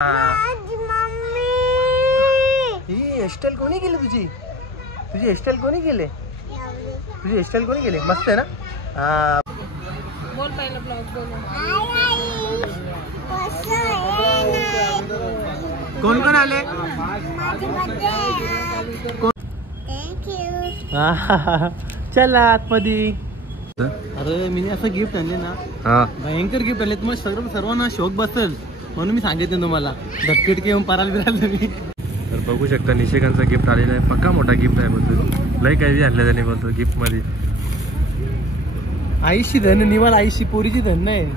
ही hairstyle कोणी केली तुझी हेअरस्टाईल कोणी केले तुझी हेअरस्टाईल कोणी केले मस्त आहे ना. बोल पहिला ब्लॉग बोल. कोण कोण आले. चला आतमध्ये. अरे मी असं गिफ्ट आणले ना भयंकर गिफ्ट आणले तुम्हाला सर्वांना शौक बसेल म्हणून मी सांगितलं तुम्हाला धक्केट घेऊन पारायला बिरायला मी. तर बघू शकता निशिकांचा गिफ्ट आलेला आहे पक्का मोठा गिफ्ट आहे म्हणतो लय काही आणलं त्याने म्हणतो गिफ्ट मध्ये. आईशी धन निवाल आईशी पोरीची धन नाही.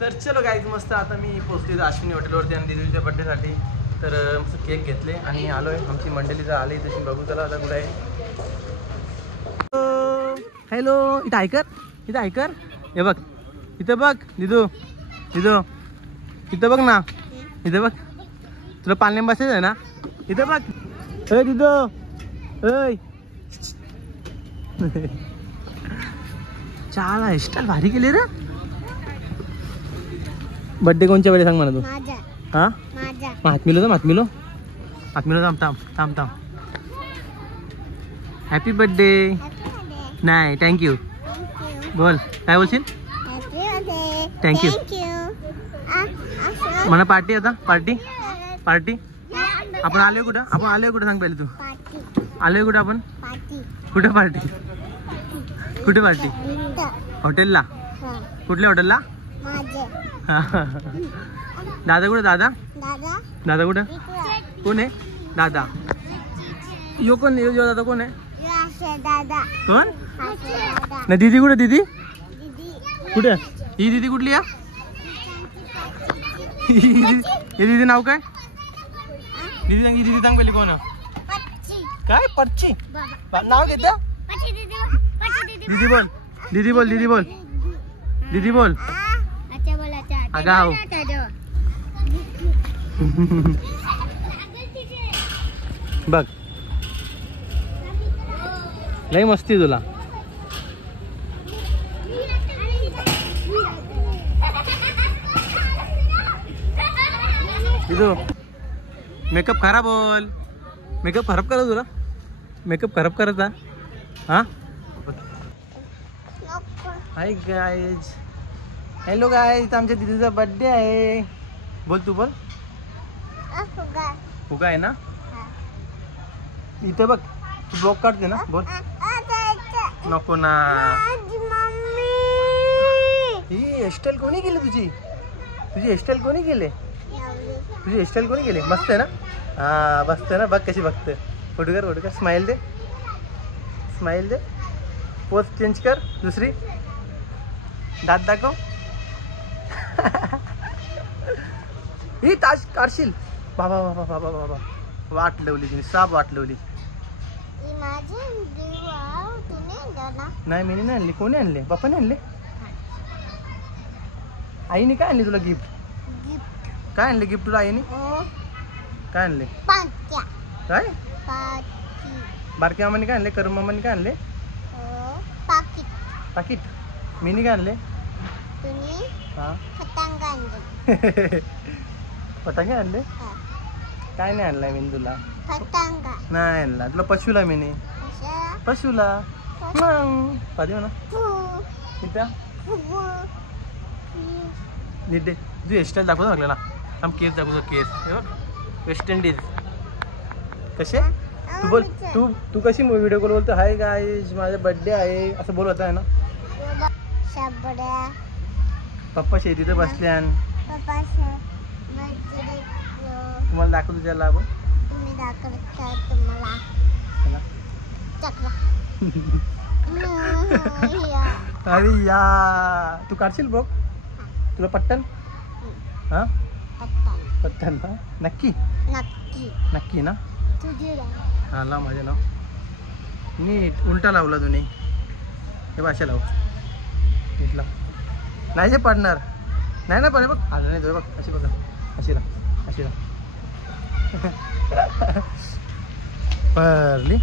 तर चलो गाईज मस्त आता मी पोहोचले अश्विनी हॉटेलवरती आणि दिदीच्या बड्डेसाठी. तर मस्त केक घेतले आणि आलोय आमची मंडळी जर आली तशी बघू चला आता कुठे आहे. हॅलो इथं ऐकर हे बघ इथं बघ दिदू इथं बघ ना इथं बघ तुला पालनेम बसायचं आहे ना इथं बघ. अय दिदू अय चाला हेअरस्टाईल भारी केली रे. बर्थडे कोणच्या वेळी सांग मला तू. हा हात मिलो थांब हॅपी बर्थडे. नाही थँक्यू बोल काय बोलशील. थँक्यू मला पार्टी आता पार्टी आपण आलोय कुठं सांग पहिले तू. आलोय कुठं आपण कुठे पार्टी हॉटेलला कुठल्या हॉटेलला. दादा कुठे दादा कुठं कोण आहे दादा यो कोण यो दादा कोण आहे कोण ना दीदी कुठे दीदी ही दीदी कुठली या दीदी नाव काय दीदी सांग पहिले कोण काय पर्ची नाव घेत दीदी बोल आगाव. बघ लय मस्ती तुला. मेकअप खराब बोल मेकअप खराब करा तुला मेकअप खराब करायचा. हा हाय गाईज हॅलो गाईज आमच्या दीदीचा बर्थडे आहे. बोल तू बोल फुगा आहे ना इथे बघ तू ब्लॉग काढते ना बोल नको ना. ही हेअरस्टाईल कोणी केली तुझी हेअरस्टाईल कोणी केले मस्त आहे ना. हा मस्त आहे ना बघ कशी बघते. फोटो कर स्माइल दे पोज चेंज कर दुसरी दात दाखव. ही ताज काढशील बाबा वाट लावली तुम्ही साप वाट लावली. नाही मी नाही आणली कोणी आणले पप्पाने आणले. आईने काय आणले तुला गिफ्ट काय आणले गिफ्ट तुला आईने काय आणले काय बारक्या मामाने काय आणले करून मामाने काय आणले पाकिट मीनी काय आणले पतंग आणले काय नाही आणलाय मी तुला नाही आणला तुला पशुला मी पशुला मग पाहते म्हणा इथं नीट दे तुझी हेअरस्टाईल दाखवतो आपल्याला आम केस दाखवतो केस वेस्ट इंडिज कसे तू बोल तू कशी व्हिडिओ कॉल बोलतो हाय गाईज माझा बर्थडे आहे असं बोलत आहे ना. पप्पा शेतीत बसल्यान तुम्हाला दाखवतो त्याला आपण अरे या तू काढशील बघ तुला पट्टन हा पट्टन ना नक्की ना हा लाव माझे नाव नीट उलटा लावला तुम्ही हे भाषा लाव नीट लाव नाही जे पडणार नाही ना पडे बघ आलं नाही बघ अशी बघा अशी राहा परली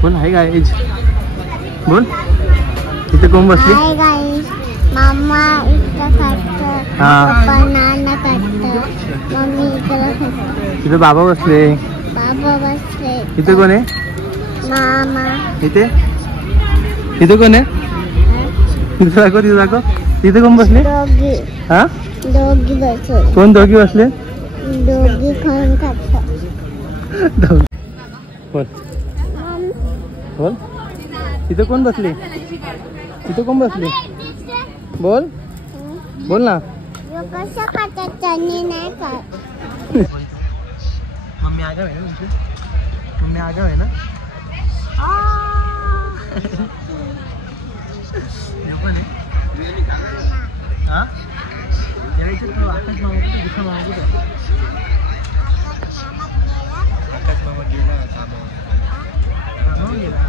बोल. हाय गाईज बोल. इथे कोण बसली? Hi guys. मामा इथं खातं. हा. पप्पा नाना खातं. मम्मी इकडं खातं. तिथे बाबा बसले. बाबा बसले. इथे कोण आहे? मामा. इथे इथे कोण आहे? तिथे दाखव, तिथे दाखव. तिथे कोण बसले? दोघी. हा दोघी बसले. कोण दोघी बसले? दोघी खाऊन खातं. बोल बोल. तिथे कोण बसले? तिथे कोण बसले? बोल बोल ना. कसं खातात त्यांनी नाही खात. मम्मी आगाव आहे ना तुमची? मम्मी आगाव आहे ना? हे पण आहे. हा आकाश मामा कुठे? दुसरा मामा कुठे? आकाश मामा गेला कामावर गेला.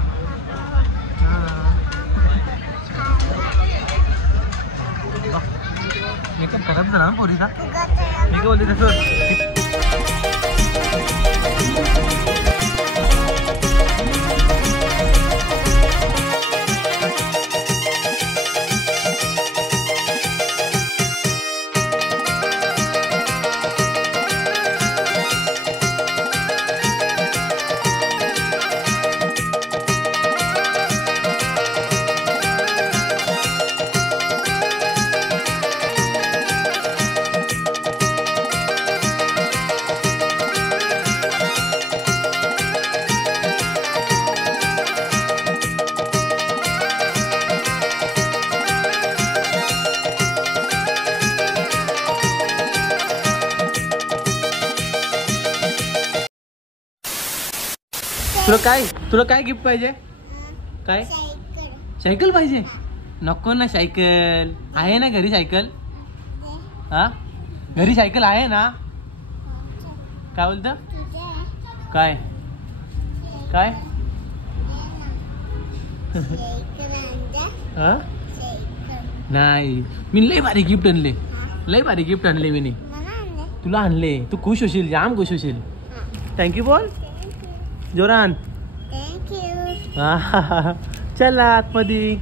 मेकअप खराब झाला ना पोरीचा. मी काय बोलते तसं. तुला काय गिफ्ट पाहिजे? काय सायकल पाहिजे? नको ना सायकल. आहे ना घरी सायकल. हा घरी सायकल आहे ना. काय बोलतं? काय काय हा नाही. मी लय भारी गिफ्ट आणले. लय भारी गिफ्ट आणले मी. तुला आणले. तू खुश होशील. जाम खुश होशील. थँक्यू बोल जोरान. चला आतमध्ये.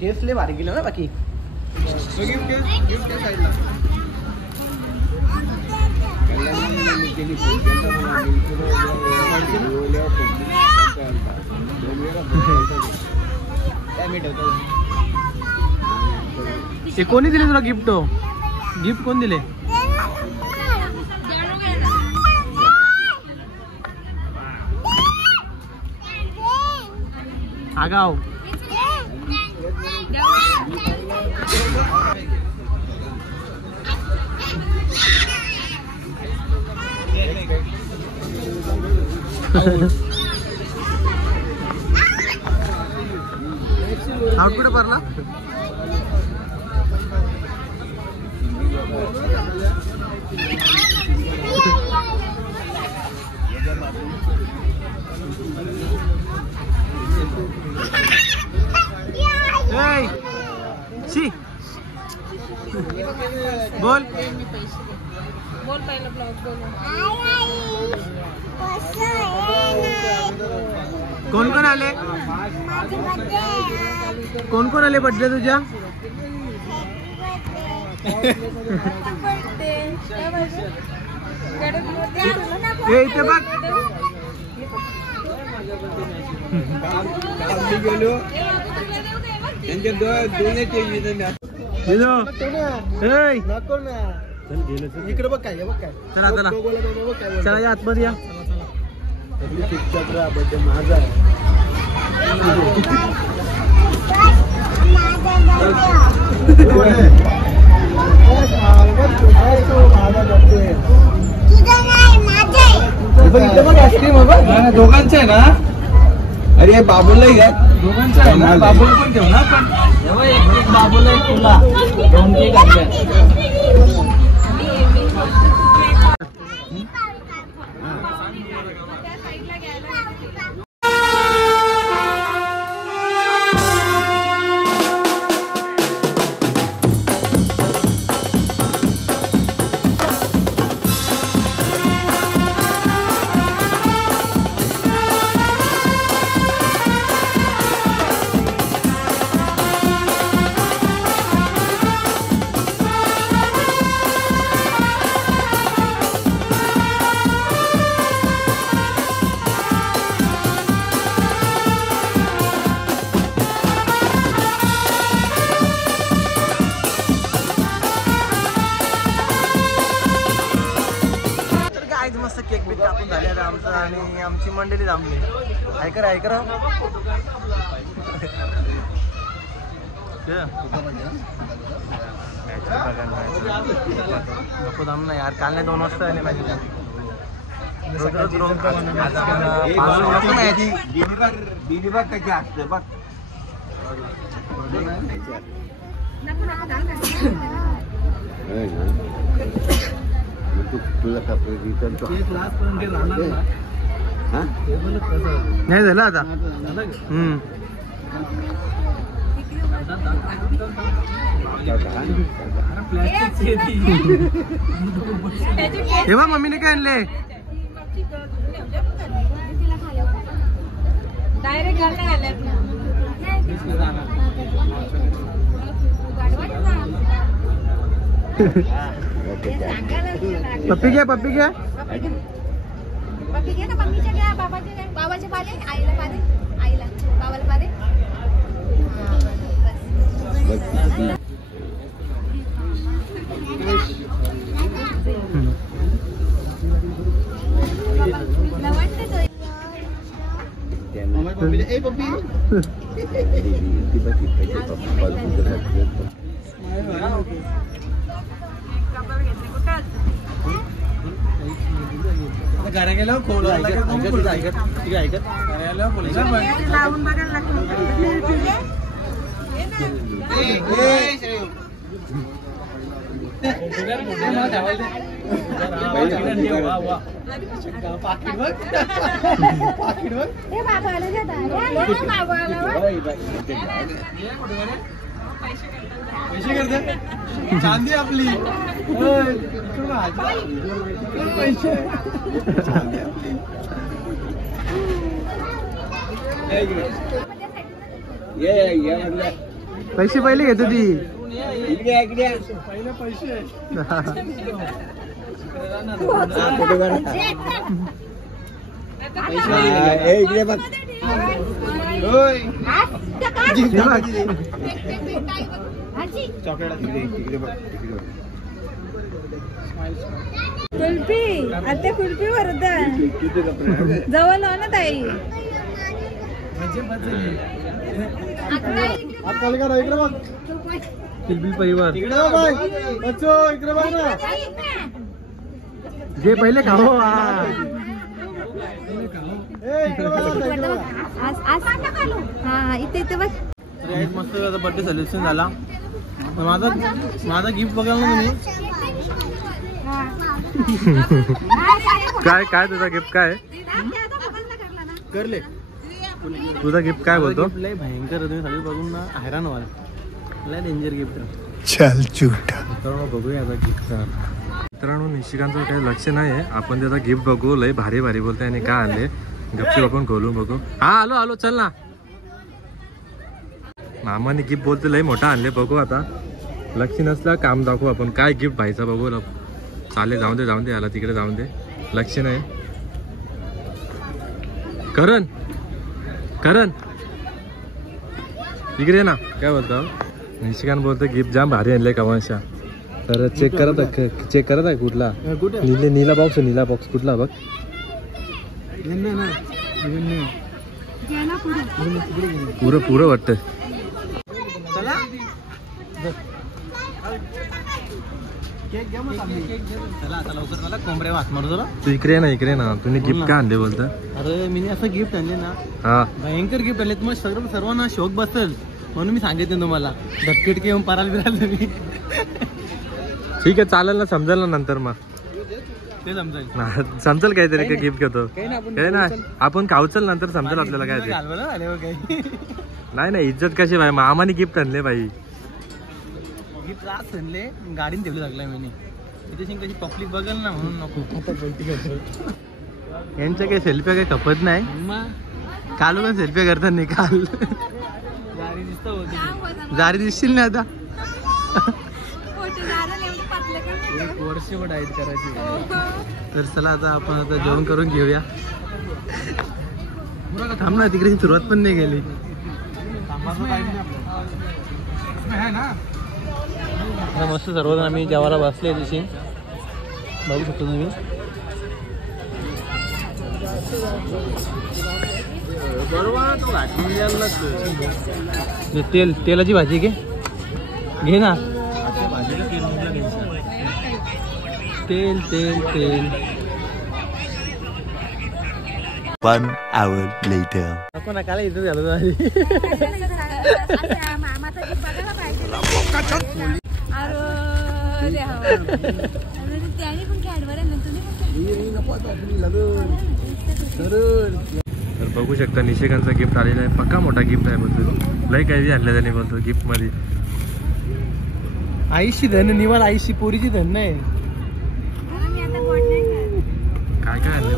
केस लय भारी गेलो ना बाकी. कोणी दिले तुला गिफ्ट? गिफ्ट कोण दिले? आगाव. आउट कुठे पडला? बोल बोल पहिला ब्लॉग बोल. कोण कोण आले? कोण कोण आले बर्थडे तुझ्या? इथे बघ. इकडे बघ काय. चला चला चला या आतमध्ये या. बर्थडे माझा आहे. दोघांचं आहे ना? अरे बाबूला घ्या. दोघांचं आहे ना? बाबूला पण घेऊ ना. पण एक बाबूला एक तुला 2 केक आणले. काय मस्त केक बीक कापून झाले आता आमचं आणि आमची मंडळी जमली. ऐकर नको जाम ना यार, काल नाही 2 वाजता आले माझी नाही झालं आता. तेव्हा मम्मीने काय आणले? पप्पी घ्या पप्पी घ्या ना, मम्मीच्या घ्या, बाबाच्या पारे, आईला पारे, आईला बाबाला पारे. घरा गेलो खोल ऐकत पैसे करते चांदी आपली पैसे पैसे पहिले घेतो ती पहिले पैसे इकडे बघ कुल्फी आता कुल्फी वरदा जवळ ना ताई बिलबिल परिवार जे पहिले खाओ इथे बघ. मस्त बर्थडे सेलिब्रेशन झाला. माझा गिफ्ट बघायला ना तुम्ही काय तुझा गिफ्ट काय करले? तुझा गिफ्ट काय बोलतो? लय भयंकर तुम्ही सगळे बघून ना हैराण व्हाल. लय डेंजर गिफ्ट. चल चूटा बघूया आता गिफ्ट. मित्रांनो निशिकांचं काही लक्ष नाही आहे. आपण त्याचा गिफ्ट बघू. लय भारी भारी बोलतोय आणि काय आणले गपचूप आपण खोलून बघू. हा आलो चल ना. मामाने गिफ्ट बोलते लय मोठा आणले. बघू आता लक्ष नसला काम दाखवू आपण. काय गिफ्ट व्हायचा बघू. चालेल जाऊन दे याला तिकडे जाऊन दे. लक्ष नाही. करण इकडे ना. काय बोलतो निशिकांत बोलतो गिफ्ट जाम भारी आणले कवांशा. तर चेक करत आहे कुठला नीला बॉक्स कुठला बघ. पुरं वाटतंय. तू इकडे ना तुम्ही गिफ्ट का आणले बोलता? अरे मी असं गिफ्ट आणले ना. हा भयंकर गिफ्ट आणले. तुम्हाला सर्वांना शौक बसेल म्हणून मी सांगितले तुम्हाला. धक्केट घेऊन पराल बिराल तुम्ही. ठीक आहे चालेल ना. समजेल ना नंतर. मग ते समजेल काहीतरी काय गिफ्ट घेतो काय ना आपण खाऊचल नंतर समजेल आपल्याला काय. नाही इज्जत कशी भाई. मामाने गिफ्ट आणले भाई. गिफ्ट आज आणले गाडीने ठेवले लागलाय मी. त्याची कशी पब्लिक बघेल ना म्हणून नको. यांच्या काही सेल्फ्या काही खपत नाही. काल पण सेल्फ्या करतात नाही. काल जारी दिसशील ना आता. वर्ष डाईट करायची. तर चला आता आपण आता जेवण करून घेऊया. थांब ना तिकडे सुरुवात पण नाही गेली. मस्त सर्वजण आम्ही जेवायला बसले. तशी बघू शकतो तुम्ही तेलाची भाजी घे ना. तेल तेल तेल. 1 hour later. नको ना काला इथं झालं मामाचा जीव बघायला पाहिजे. त्याने पण कॅडवर आहे ना तुम्ही. तर बघू शकता निशिकांचा गिफ्ट आलेला आहे. पक्का मोठा गिफ्ट आहे बोलतो. लय काही आणलं त्याने बोलतो गिफ्ट मध्ये. आईशी धन निवाल आईशी पोरीची धन नाही. काय काय आणलं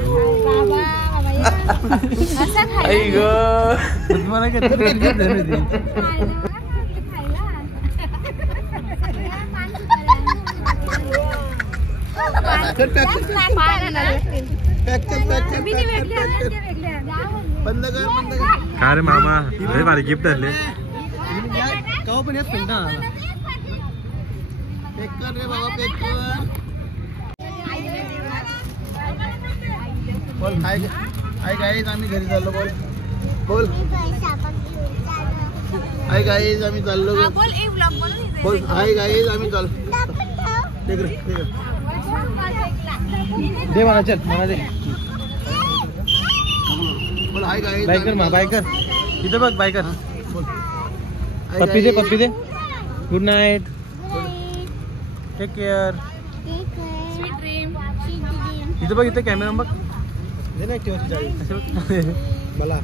आई ग तुम्हाला काय धन होती. काय रे मामा लय भारी गिफ्ट आणले. कवा पण येत ना पेक कर रे बाबा पेक कर. बोल हाय गाईज आम्ही घरी चाललो. बोल बोल हाय गाईज आम्ही चाललो. बोल हाय गाईज आम्ही चाललो. दे मला चल मला दे. बोल हाय गाईज बायकर मा बायकर इथं बघ बायकर. पप्पी दे पप्पी दे. Good night take care. इथं बघ इथं कॅमेरा बघ. दे ना मला